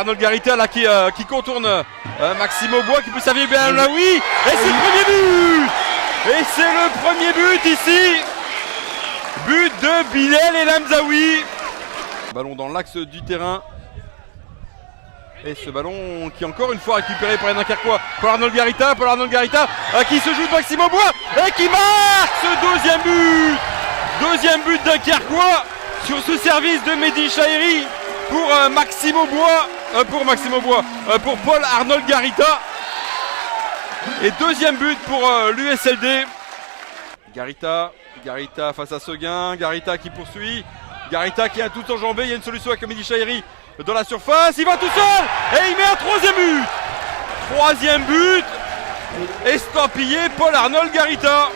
Arnold Garita là qui contourne Maxime Aubois qui peut servir bien là, oui. Et c'est le premier but. Et c'est le premier but ici. But de Bilal El Hamzaoui. Ballon dans l'axe du terrain. Et ce ballon qui est encore une fois récupéré par les Dunkerquois. Paul Arnold Garita qui se joue de Maxime Aubois et qui marque ce deuxième but. Deuxième but Dunkerquois sur ce service de Mehdi Chahiri pour Maxime Aubois, pour Paul Arnold Garita. Et deuxième but pour l'USLD. Garita face à Seguin, Garita qui poursuit, Garita qui a tout enjambé, il y a une solution avec Mehdi Chahiri dans la surface, il va tout seul et il met un troisième but. Troisième but, estampillé Paul Arnold Garita.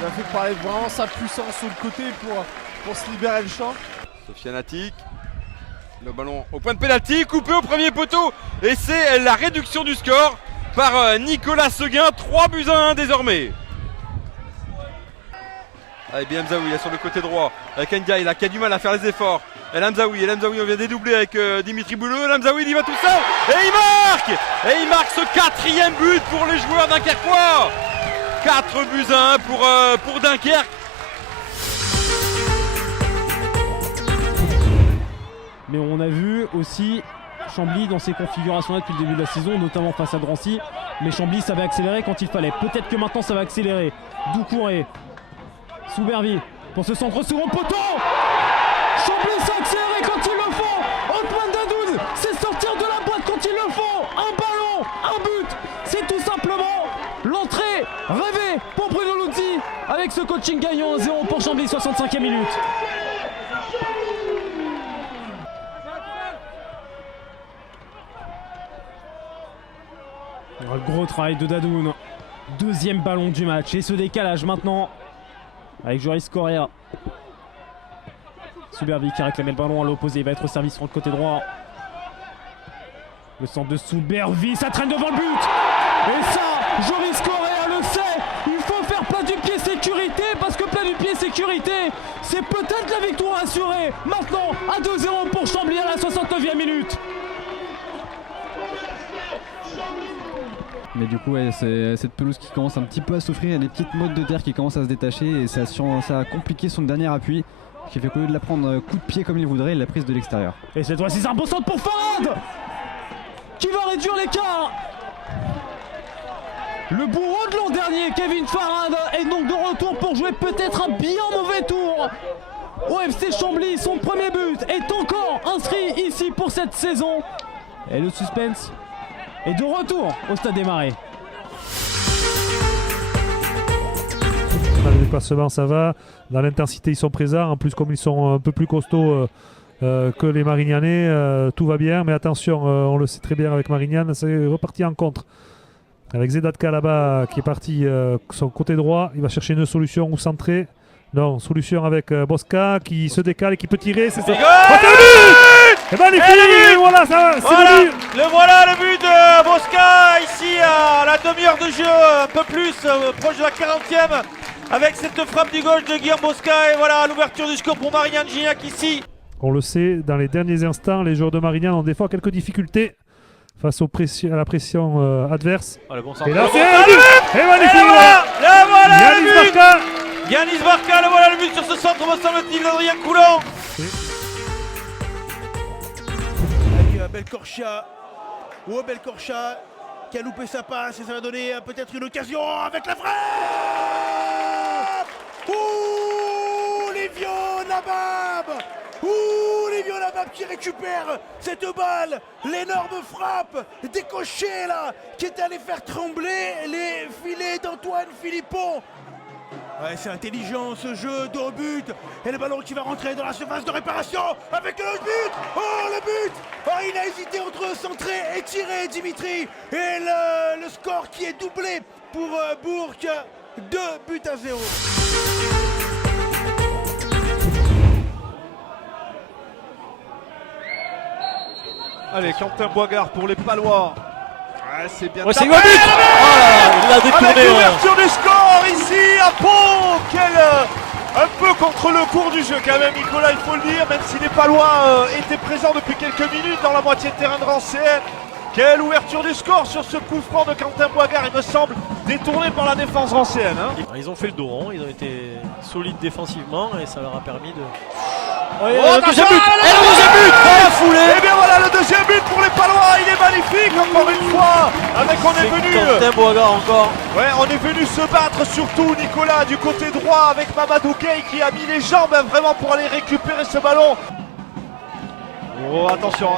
Il a fait parler vraiment sa puissance sur le côté pour se libérer le champ. Sofiane Attic, le ballon au point de pénalty, coupé au premier poteau et c'est la réduction du score par Nicolas Seguin, 3-1 désormais. Allez, bien Hamzaoui là sur le côté droit avec Ndiaye là qui a du mal à faire les efforts. El Hamzaoui on vient dédoubler avec Dimitri Boulot. El Hamzaoui il y va tout seul et il marque ce quatrième but pour les joueurs dunkerquois. 4-1 pour Dunkerque. Mais on a vu aussi Chambly dans ses configurations-là depuis le début de la saison, notamment face à Drancy. Mais Chambly savait accélérer quand il fallait. Peut-être que maintenant ça va accélérer. Doucouré, Souberville pour ce centre second poteau. Chambly s'est accéléré quand ils le font. Othman Dadoun, c'est sortir de la boîte quand ils le font. Un ballon, un but. C'est tout simplement l'entrée rêvée pour Bruno Luzzi avec ce coaching gagnant 1-0 pour Chambly, 65e minute. Le gros travail de Dadoun. Deuxième ballon du match et ce décalage maintenant avec Joris Correa. Souberville qui a réclamé le ballon à l'opposé, il va être au service sur le côté droit. Le centre de Souberville, ça traîne devant le but. Et ça, Joris Correa le sait. Il faut faire plat du pied sécurité parce que plat du pied sécurité, c'est peut-être la victoire assurée. Maintenant, à 2-0 pour Chambly à la 69e minute. Mais du coup, ouais, c'est cette pelouse qui commence un petit peu à souffrir. Il y a des petites mottes de terre qui commencent à se détacher et ça a compliqué son dernier appui. Qui fait qu'au lieu de la prendre coup de pied comme il voudrait, il l'a prise de l'extérieur. Et cette fois-ci, c'est un bon centre pour Farad qui va réduire l'écart. Le bourreau de l'an dernier, Kevin Farad, est donc de retour pour jouer peut-être un bien mauvais tour. Au FC Chambly, son premier but est encore inscrit ici pour cette saison. Et le suspense est de retour au Stade des Marais. Dans le déplacement ça va, dans l'intensité ils sont présents, en plus comme ils sont un peu plus costauds que les Marignanais, tout va bien, mais attention, on le sait très bien avec Marignane, c'est reparti en contre. Avec Zedatka là-bas qui est parti son côté droit, il va chercher une solution ou centrer. Non, solution avec Bosca qui se décale et qui peut tirer, c'est ça. C'est magnifique! Et voilà, ça, voilà, le but de Bosca ici à la demi-heure de jeu, un peu plus, proche de la 40e, avec cette frappe du gauche de Guillaume Bosca. Et voilà l'ouverture du score pour Marignane Gignac ici. On le sait, dans les derniers instants, les joueurs de Marignane ont des fois quelques difficultés face à la pression adverse. Oh, le bon et là, c'est et magnifique! Là voilà Yanis le but Barca. Yanis Barca, le voilà le but sur ce centre, me semble-t-il, d'Adrien Coulant. Belcorcha, Belcorcha qui a loupé sa passe et ça va donner peut-être une occasion avec la frappe. Ouh, Lévion Nabab. Ouh, Lévion Nabab qui récupère cette balle, l'énorme frappe décochée là, qui est allée faire trembler les filets d'Antoine Philippon. Ouais, c'est intelligent ce jeu de but et le ballon qui va rentrer dans la surface de réparation avec le but. Oh, le but. Oh, il a hésité entre centrer et tirer Dimitri et le score qui est doublé pour Bourg, 2-0. Allez, Quentin Boigard pour les Palois. Ouais, c'est bien. C'est le but. Il a détourné. Avec l'ouverture du score ici à Pau. un peu contre le cours du jeu quand même, Nicolas, il faut le dire, même si les Palois étaient présents depuis quelques minutes dans la moitié de terrain de Rancéenne. Quelle ouverture du score sur ce coup franc de Quentin Boigard, il me semble, détourné par la défense rancéenne. Ils ont fait le dos rond, ils ont été solides défensivement et ça leur a permis de... Deuxième but. Et le deuxième but dans la foulée. Et bien voilà le deuxième but pour les Palois, il est magnifique encore une fois. Avec on est venu. Quentin Boigard encore. Ouais, on est venu se battre surtout Nicolas du côté droit avec Mamadou Gueye qui a mis les jambes vraiment pour aller récupérer ce ballon. Oh attention,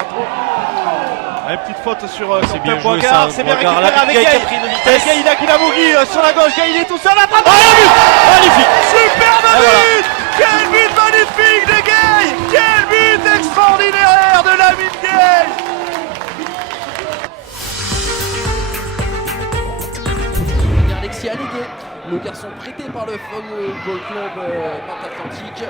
une petite faute sur Quentin Boigard, c'est bien récupéré avec Gueye. Gueye, il a Guilavogui sur la gauche, Gueye il est tout seul, attrape. Magnifique. Superbe but. Quel but magnifique de Gueye. Quel but extraordinaire de Lamine Gueye. Alexis Aligué, le garçon prêté par le Football Club Nantes-Atlantique.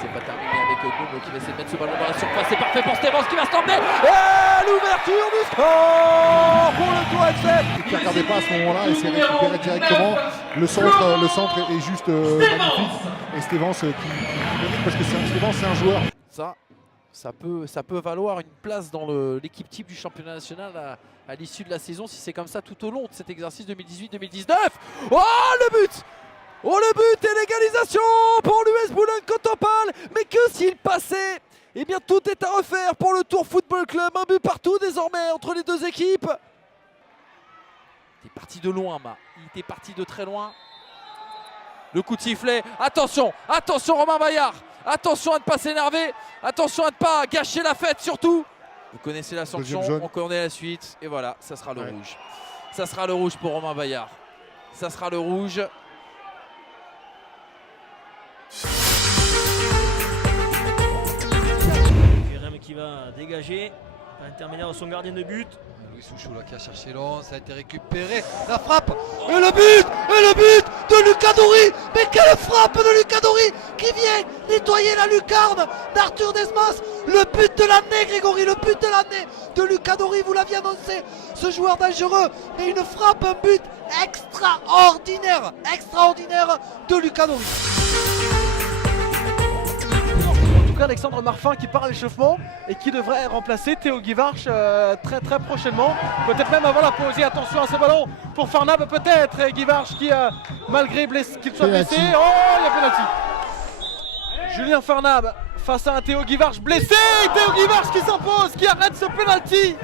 C'est pas terminé avec Gomo qui va essayer de mettre ce ballon dans la surface. C'est parfait pour Stevens qui va se tenter. Et l'ouverture du score pour le Tour SF. Qui ne regardait pas à ce moment-là et s'est récupéré directement. Le centre est juste magnifique. Et Stevens qui mérite parce que Stevens c'est un joueur. Ça peut valoir une place dans l'équipe type du championnat national à l'issue de la saison si c'est comme ça tout au long de cet exercice 2018-2019. Oh le but! Oh le but et l'égalisation pour l'US Boulogne-Cotopale. Mais que s'il passait? Eh bien tout est à refaire pour le Tour Football Club. Un but partout désormais entre les deux équipes. Il est parti de loin, il était parti de très loin. Le coup de sifflet, attention, attention Romain Bayard. Attention à ne pas s'énerver, attention à ne pas gâcher la fête surtout. Vous connaissez la sanction, on connaît la suite. Et voilà, ça sera le rouge. Ça sera le rouge pour Romain Bayard. Ça sera le rouge. Jérém qui va dégager, par l'intermédiaire de son gardien de but. Louis Souchou là qui a cherché long, ça a été récupéré. La frappe et le but de Lucas Doury. Mais quelle frappe de Lucas Doury qui vient nettoyer la lucarne d'Arthur Desmas. Le but de l'année Grégory, le but de l'année de Lucas Doury, vous l'aviez annoncé, ce joueur dangereux. Et une frappe, un but extraordinaire de Lucas Doury. Alexandre Marfin qui part à l'échauffement et qui devrait remplacer Théo Guivarch très prochainement, peut-être même avant la pause. Et attention à ce ballon pour Farnab, peut-être, et Guivarch qui malgré qu'il soit blessé, oh il y a pénalty. Julien Farnab face à un Théo Guivarch blessé, Théo Guivarch qui s'impose, qui arrête ce pénalty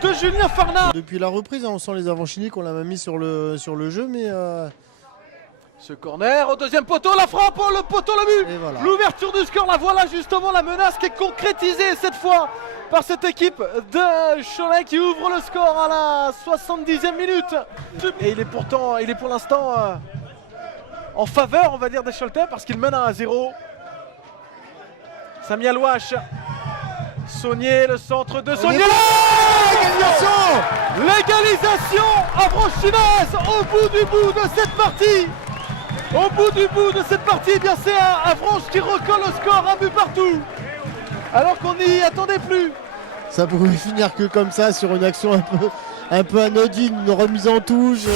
de Julien Farnab. Depuis la reprise, on sent les avant-chiniques, on l'a même mis sur le jeu, mais ce corner au deuxième poteau, la frappe, oh, le poteau, le but, voilà. L'ouverture du score, la voilà justement la menace qui est concrétisée cette fois par cette équipe de Cholet qui ouvre le score à la 70e minute. Et il est pour l'instant en faveur, on va dire, des Choletais parce qu'il mène à 1-0. Sami Alouache, Saunier, le centre de Saunier. L'égalisation avranchinaise au bout de cette partie. Au bout de cette partie, eh bien c'est Avranches qui recolle le score, un but partout. Alors qu'on n'y attendait plus. Ça pouvait finir que comme ça sur une action un peu anodine, une remise en touche.